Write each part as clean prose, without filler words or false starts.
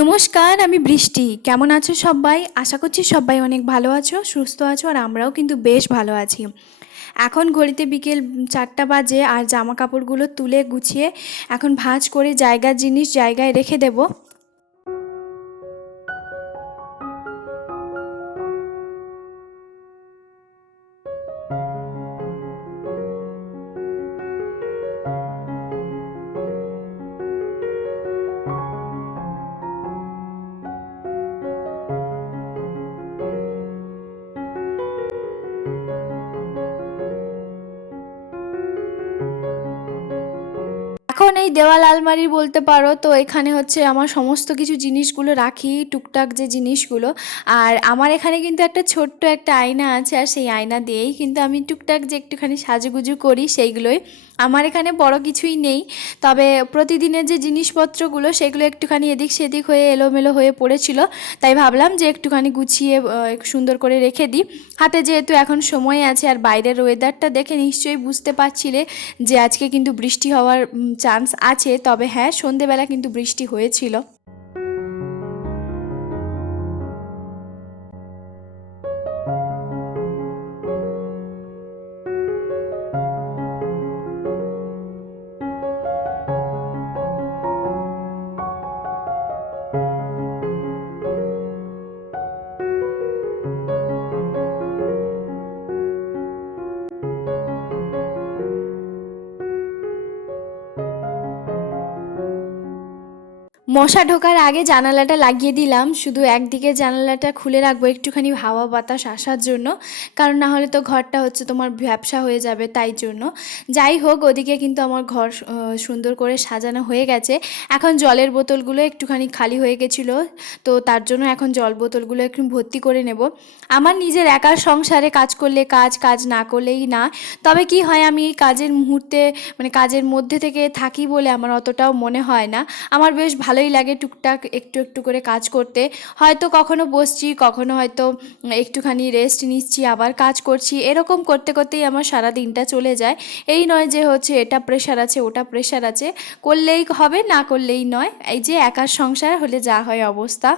নমস্কার, আমি বৃষ্টি। কেমন আছো সবাই? আশা করছি সবাই অনেক ভালো আছো, সুস্থ আছো, আর আমরাও কিন্তু বেশ ভালো আছি। এখন ঘড়িতে বিকেল 4টা বাজে, আর জামা কাপড়গুলো তুলে গুছিয়ে এখন ভাঁজ করে জায়গার জিনিস জায়গায় রেখে দেব। এখন এই দেওয়াল আলমারি বলতে পারো, তো এখানে হচ্ছে আমার সমস্ত কিছু জিনিসগুলো রাখি, টুকটাক যে জিনিসগুলো। আর আমার এখানে কিন্তু একটা ছোট্ট একটা আয়না আছে, আর সেই আয়না দিয়েই কিন্তু আমি টুকটাক যে একটুখানি সাজুগুজু করি সেইগুলোই। আমার এখানে বড় কিছুই নেই, তবে প্রতিদিনের যে জিনিসপত্রগুলো সেগুলো একটুখানি এদিক সেদিক হয়ে এলোমেলো হয়ে পড়েছিল, তাই ভাবলাম যে একটুখানি গুছিয়ে সুন্দর করে রেখে দিই। হাতে যেহেতু এখন সময় আছে, আর বাইরের ওয়েদারটা দেখে নিশ্চয়ই বুঝতে পারছিলে যে আজকে কিন্তু বৃষ্টি হওয়ার চান্স আছে। তবে হ্যাঁ, সন্ধেবেলা কিন্তু বৃষ্টি হয়েছিল। মশা ঢোকার আগে জানালাটা লাগিয়ে দিলাম, শুধু একদিকে জানালাটা খুলে রাখবো একটুখানি হাওয়া বাতাস আসার জন্য, কারণ না হলে তো ঘরটা হচ্ছে তোমার ভ্যাপসা হয়ে যাবে, তাই জন্য। যাই হোক, ওদিকে কিন্তু আমার ঘর সুন্দর করে সাজানো হয়ে গেছে। এখন জলের বোতলগুলো একটুখানি খালি হয়ে গেছিলো, তো তার জন্য এখন জল বোতলগুলো একটু ভর্তি করে নেব। আমার নিজের একার সংসারে কাজ করলে কাজ, কাজ না করলেই না। তবে কি হয়, আমি এই কাজের মুহূর্তে মানে কাজের মধ্যে থেকে থাকি বলে আমার অতটাও মনে হয় না। আমার বেশ ভালোই লাগে টুকটাক একটু একটু করে কাজ করতে। হয়তো কখনো বসছি, কখনো হয়তো একটুখানি রেস্ট নিচ্ছি, আবার কাজ করছি, এরকম করতে করতেই আমার সারা দিনটা চলে যায়। এই নয় যে হচ্ছে এটা প্রেশার আছে, ওটা প্রেশার আছে, করলেই হবে, না করলেই নয়। এই যে একার সংসার হলে যা হয় অবস্থা।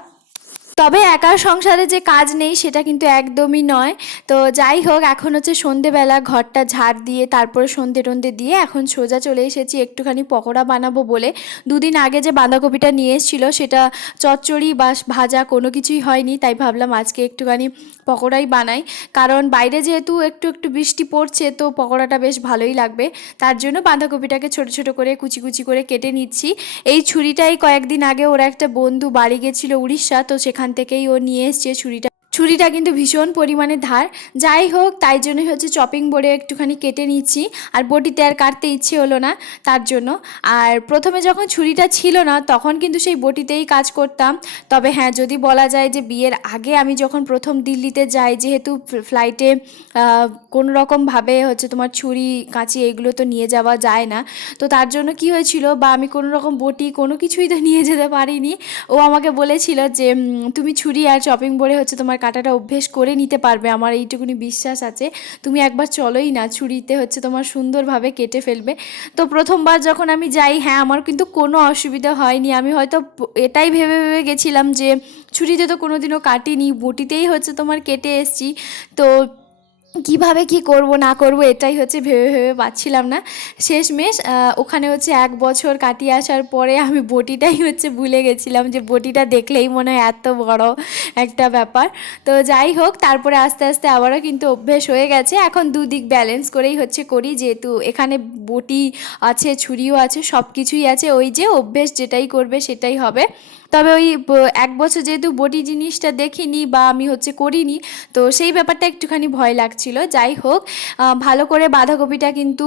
তবে একার সংসারে যে কাজ নেই সেটা কিন্তু একদমই নয়। তো যাই হোক, এখন হচ্ছে সন্ধেবেলা, ঘরটা ঝাড় দিয়ে তারপরে সন্ধে টন্ধে দিয়ে এখন সোজা চলে এসেছি একটুখানি পকোড়া বানাবো বলে। দুদিন আগে যে বাঁধাকপিটা নিয়ে এসেছিলো সেটা চচ্চড়ি বা ভাজা কোনো কিছুই হয়নি, তাই ভাবলাম আজকে একটুখানি পকোড়াই বানাই। কারণ বাইরে যেহেতু একটু একটু বৃষ্টি পড়ছে, তো পকোড়াটা বেশ ভালোই লাগবে। তার জন্য বাঁধাকপিটাকে ছোট ছোট করে কুচি কুচি করে কেটে নিচ্ছি। এই ছুরিটাই কয়েকদিন আগে ওর একটা বন্ধু বাড়ি গেছিলো উড়িষ্যা, তো সেখান থেকেই ও নিয়ে এসছে ছুরিটা। ছুরিটা কিন্তু ভীষণ পরিমাণে ধার। যাই হোক, তাই জন্যই হচ্ছে চপিং বোর্ডে একটুখানি কেটে নিচ্ছি, আর বটিতে আর কাটতে ইচ্ছে হলো না, তার জন্য। আর প্রথমে যখন ছুরিটা ছিল না তখন কিন্তু সেই বটিতেই কাজ করতাম। তবে হ্যাঁ, যদি বলা যায় যে বিয়ের আগে আমি যখন প্রথম দিল্লিতে যাই, যেহেতু ফ্লাইটে কোনো রকমভাবে হচ্ছে তোমার ছুরি কাঁচি এগুলো তো নিয়ে যাওয়া যায় না, তো তার জন্য কি হয়েছিল, বা আমি কোনো রকম বটি কোনো কিছুই তো নিয়ে যেতে পারিনি। ও আমাকে বলেছিল যে তুমি ছুরি আর চপিং বোর্ডে হচ্ছে তোমার কাটাটা অভ্যেস করে নিতে পারবে, আমার এইটুকুনি বিশ্বাস আছে, তুমি একবার চলোই না, ছুরিতে হচ্ছে তোমার সুন্দরভাবে কেটে ফেলবে। তো প্রথমবার যখন আমি যাই, হ্যাঁ, আমার কিন্তু কোনো অসুবিধা হয়নি। আমি হয়তো এটাই ভেবে ভেবে গেছিলাম যে ছুরিতে তো কোনোদিনও কাটিনি, বটিতেই হচ্ছে তোমার কেটে এসছি, তো কিভাবে কি করব না করব এটাই হচ্ছে ভেবে ভেবে পাচ্ছিলাম না। শেষমেশ ওখানে হচ্ছে 1 বছর কাটিয়ে আসার পরে আমি বটিটাই হচ্ছে ভুলে গেছিলাম, যে বটিটা দেখলেই মনে হয় এত বড় একটা ব্যাপার। তো যাই হোক, তারপরে আস্তে আস্তে আবারও কিন্তু অভ্যেস হয়ে গেছে। এখন দুদিক ব্যালেন্স করেই হচ্ছে করি, যেহেতু এখানে বটি আছে, ছুরিও আছে, সব কিছুই আছে, ওই যে অভ্যেস যেটাই করবে সেটাই হবে। তবে ওই 1 বছর যেহেতু বটি জিনিসটা দেখিনি বা আমি হচ্ছে করিনি, তো সেই ব্যাপারটা একটুখানি ভয় লাগছিল। যাই হোক, ভালো করে বাঁধাকপিটা কিন্তু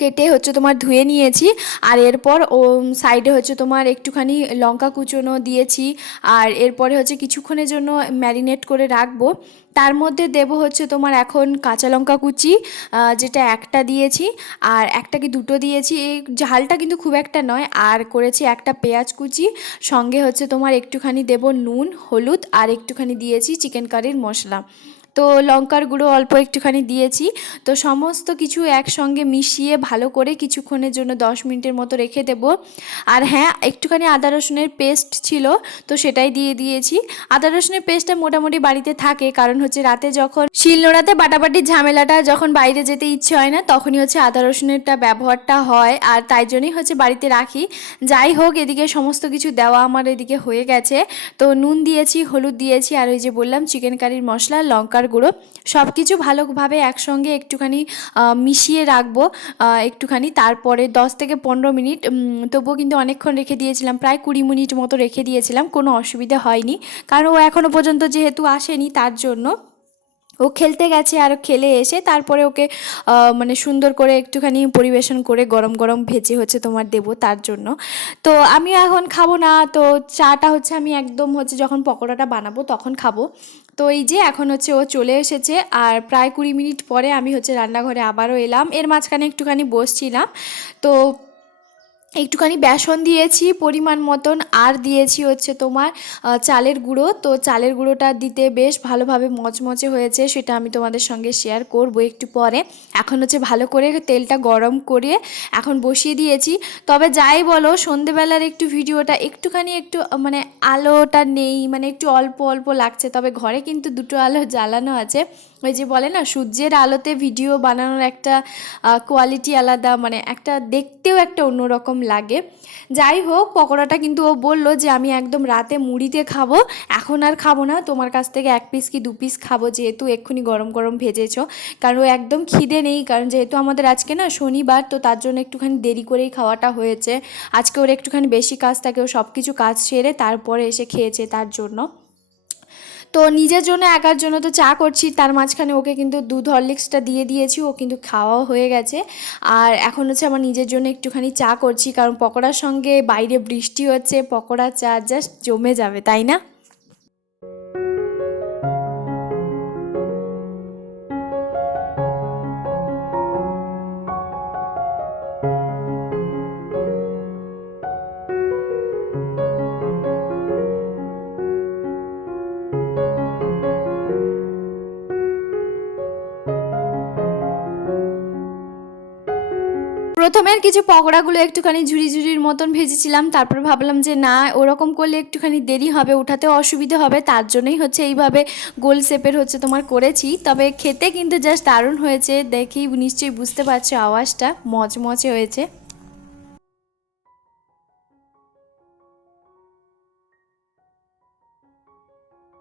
কেটে হচ্ছে তোমার ধুয়ে নিয়েছি। আর এরপর ও সাইডে হচ্ছে তোমার একটুখানি লঙ্কা কুচোনো দিয়েছি। আর এরপরে হচ্ছে কিছুক্ষণের জন্য ম্যারিনেট করে রাখবো। তার মধ্যে দেব হচ্ছে তোমার এখন কাঁচা লঙ্কা কুচি, যেটা একটা দিয়েছি, আর একটা কি দুটো দিয়েছি, এই ঝালটা কিন্তু খুব একটা নয়। আর করেছি একটা পেঁয়াজ কুচি, সঙ্গে হচ্ছে তোমার একটুখানি দেব নুন, হলুদ, আর একটুখানি দিয়েছি চিকেন কারির মশলা। তো লঙ্কার গুঁড়ো অল্প একটুখানি দিয়েছি। তো সমস্ত কিছু একসঙ্গে মিশিয়ে ভালো করে কিছুক্ষণের জন্য 10 মিনিটের মতো রেখে দেবো। আর হ্যাঁ, একটুখানি আদা রসুনের পেস্ট ছিল, তো সেটাই দিয়ে দিয়েছি। আদা রসুনের পেস্টটা মোটামুটি বাড়িতে থাকে, কারণ হচ্ছে রাতে যখন শিলনোড়াতে বাটাবাটির ঝামেলাটা যখন বাইরে যেতে ইচ্ছে হয় না, তখনই হচ্ছে আদা রসুনেরটা ব্যবহারটা হয়, আর তাই জন্যই হচ্ছে বাড়িতে রাখি। যাই হোক, এদিকে সমস্ত কিছু দেওয়া আমার এদিকে হয়ে গেছে। তো নুন দিয়েছি, হলুদ দিয়েছি, আর ওই যে বললাম চিকেন কারির মশলা, লঙ্কার গুঁড়ো, সব কিছু ভালোভাবে একসঙ্গে একটুখানি মিশিয়ে রাখবো একটুখানি। তারপরে 10 থেকে 15 মিনিট, তবুও কিন্তু অনেকক্ষণ রেখে দিয়েছিলাম, প্রায় 20 মিনিট মতো রেখে দিয়েছিলাম, কোনো অসুবিধা হয়নি। কারণ ও এখনও পর্যন্ত যেহেতু আসেনি, তার জন্য ও খেলতে গেছে, আর খেলে এসে তারপরে ওকে মানে সুন্দর করে একটুখানি পরিবেশন করে গরম গরম ভেজে হচ্ছে তোমার দেবো, তার জন্য। তো আমি এখন খাবো না, তো চাটা হচ্ছে আমি একদম হচ্ছে যখন পকোড়াটা বানাবো তখন খাবো। তো এই যে এখন হচ্ছে ও চলে এসেছে, আর প্রায় 20 মিনিট পরে আমি হচ্ছে রান্নাঘরে আবারও এলাম। এর মাঝখানে একটুখানি বসছিলাম, তো একটুখানি বেসন দিয়েছি পরিমাণ মতন, আর দিয়েছি হচ্ছে তোমার চালের গুঁড়ো। তো চালের গুঁড়োটা দিতে বেশ ভালোভাবে মচমচে হয়েছে, সেটা আমি তোমাদের সঙ্গে শেয়ার করব একটু পরে। এখন হচ্ছে ভালো করে তেলটা গরম করে এখন বসিয়ে দিয়েছি। তবে যাই বলো, সন্ধেবেলার একটু ভিডিওটা একটুখানি একটু মানে আলোটা নেই, মানে একটু অল্প অল্প লাগছে, তবে ঘরে কিন্তু দুটো আলো জ্বালানো আছে। ওই যে বলে না, সূর্যের আলোতে ভিডিও বানানোর একটা কোয়ালিটি আলাদা, মানে একটা দেখতেও একটা অন্যরকম লাগে। যাই হোক, পকোড়াটা কিন্তু ও বলল যে আমি একদম রাতে মুড়িতে খাবো, এখন আর খাবো না, তোমার কাছ থেকে 1 পিস কি 2 পিস খাবো, যেহেতু এক্ষুনি গরম গরম ভেজেছো। কারণ ও একদম খিদে নেই, কারণ যেহেতু আমাদের আজকে না শনিবার, তো তার জন্য একটুখানি দেরি করেই খাওয়াটা হয়েছে। আজকে ওর একটুখানি বেশি কাজ থাকে, ও সব কিছু কাজ সেরে তারপরে এসে খেয়েছে, তার জন্য। তো নিজের জন্য একার জন্য তো চা করছি, তার মাঝখানে ওকে কিন্তু দুধ হরলিক্সটা দিয়ে দিয়েছি, ও কিন্তু খাওয়াও হয়ে গেছে। আর এখন হচ্ছে আমার নিজের জন্য একটুখানি চা করছি, কারণ পকোড়ার সঙ্গে বাইরে বৃষ্টি হচ্ছে, পকোড়া চা জাস্ট জমে যাবে, তাই না? প্রথমের কিছু পকোড়াগুলো একটুখানি ঝুড়ি ঝুড়ির মতন ভেজেছিলাম, তারপর ভাবলাম যে না, ওরকম করলে একটুখানি দেরি হবে, উঠাতেও অসুবিধা হবে, তার জন্যই হচ্ছে এইভাবে গোল শেপের হচ্ছে তোমার করেছি। তবে খেতে কিন্তু জাস্ট দারুণ হয়েছে, দেখেই নিশ্চয়ই বুঝতে পারছো আওয়াজটা মচমচে হয়েছে।